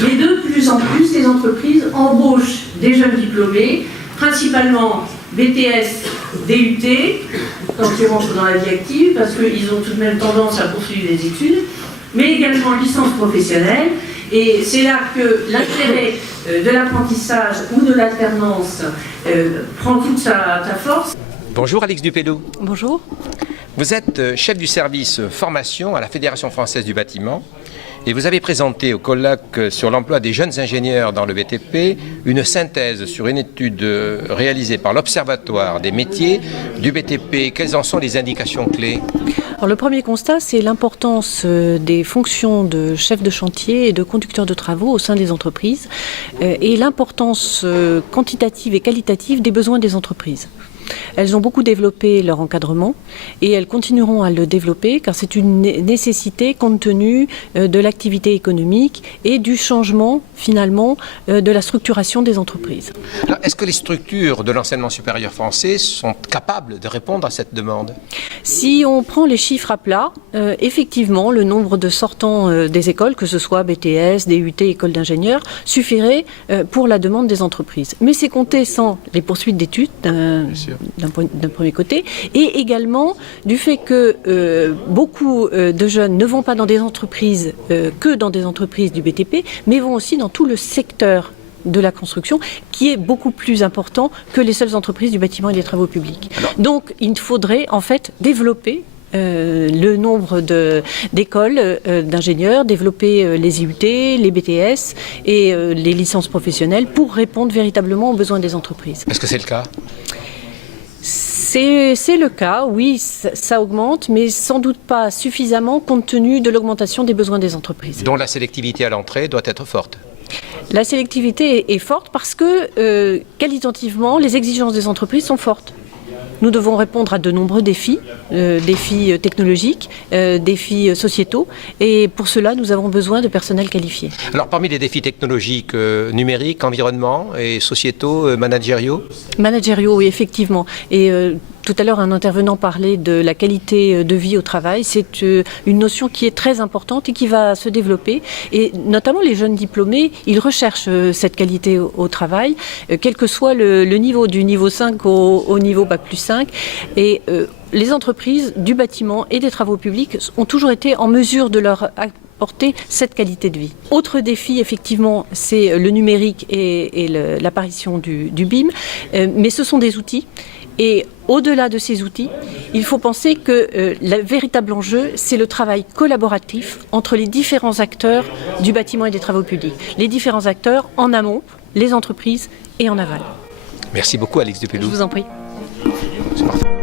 Mais de plus en plus, les entreprises embauchent des jeunes diplômés, principalement BTS, DUT, quand ils rentrent dans la vie active, parce qu'ils ont tout de même tendance à poursuivre des études, mais également licence professionnelle. Et c'est là que l'intérêt de l'apprentissage ou de l'alternance prend toute sa force. Bonjour Alix Dupédou. Bonjour. Vous êtes chef du service formation à la Fédération française du bâtiment et vous avez présenté au colloque sur l'emploi des jeunes ingénieurs dans le BTP une synthèse sur une étude réalisée par l'Observatoire des métiers du BTP. Quelles en sont les indications clés ? Alors, le premier constat, c'est l'importance des fonctions de chef de chantier et de conducteur de travaux au sein des entreprises et l'importance quantitative et qualitative des besoins des entreprises. Elles ont beaucoup développé leur encadrement et elles continueront à le développer car c'est une nécessité compte tenu de l'activité économique et du changement finalement de la structuration des entreprises. Alors, est-ce que les structures de l'enseignement supérieur français sont capables de répondre à cette demande ? Si on prend les chiffres à plat, effectivement le nombre de sortants des écoles, que ce soit BTS, DUT, école d'ingénieurs, suffirait pour la demande des entreprises. Mais c'est compté sans les poursuites d'études d'un premier côté, et également du fait que beaucoup de jeunes ne vont pas dans des entreprises que dans des entreprises du BTP, mais vont aussi dans tout le secteur de la construction, qui est beaucoup plus important que les seules entreprises du bâtiment et des travaux publics. Donc il faudrait en fait développer le nombre d'écoles d'ingénieurs, développer les IUT, les BTS et les licences professionnelles pour répondre véritablement aux besoins des entreprises. Est-ce que c'est le cas ? C'est le cas, oui, ça augmente, mais sans doute pas suffisamment compte tenu de l'augmentation des besoins des entreprises. Dont la sélectivité à l'entrée doit être forte. La sélectivité est forte parce que, qualitativement, les exigences des entreprises sont fortes. Nous devons répondre à de nombreux défis, défis technologiques, défis sociétaux, et pour cela, nous avons besoin de personnel qualifié. Alors, parmi les défis technologiques, numériques, environnement et sociétaux, managériaux ? Managériaux, oui, effectivement. Et tout à l'heure, un intervenant parlait de la qualité de vie au travail. C'est une notion qui est très importante et qui va se développer. Et notamment les jeunes diplômés, ils recherchent cette qualité au travail, quel que soit le niveau, du niveau 5 au niveau Bac plus 5. Et les entreprises du bâtiment et des travaux publics ont toujours été en mesure de leur apporter cette qualité de vie. Autre défi, effectivement, c'est le numérique et l'apparition du BIM. Mais ce sont des outils. Et au-delà de ces outils, il faut penser que le véritable enjeu, c'est le travail collaboratif entre les différents acteurs du bâtiment et des travaux publics. Les différents acteurs en amont, les entreprises et en aval. Merci beaucoup Alix Dupédou. Je vous en prie. C'est parfait.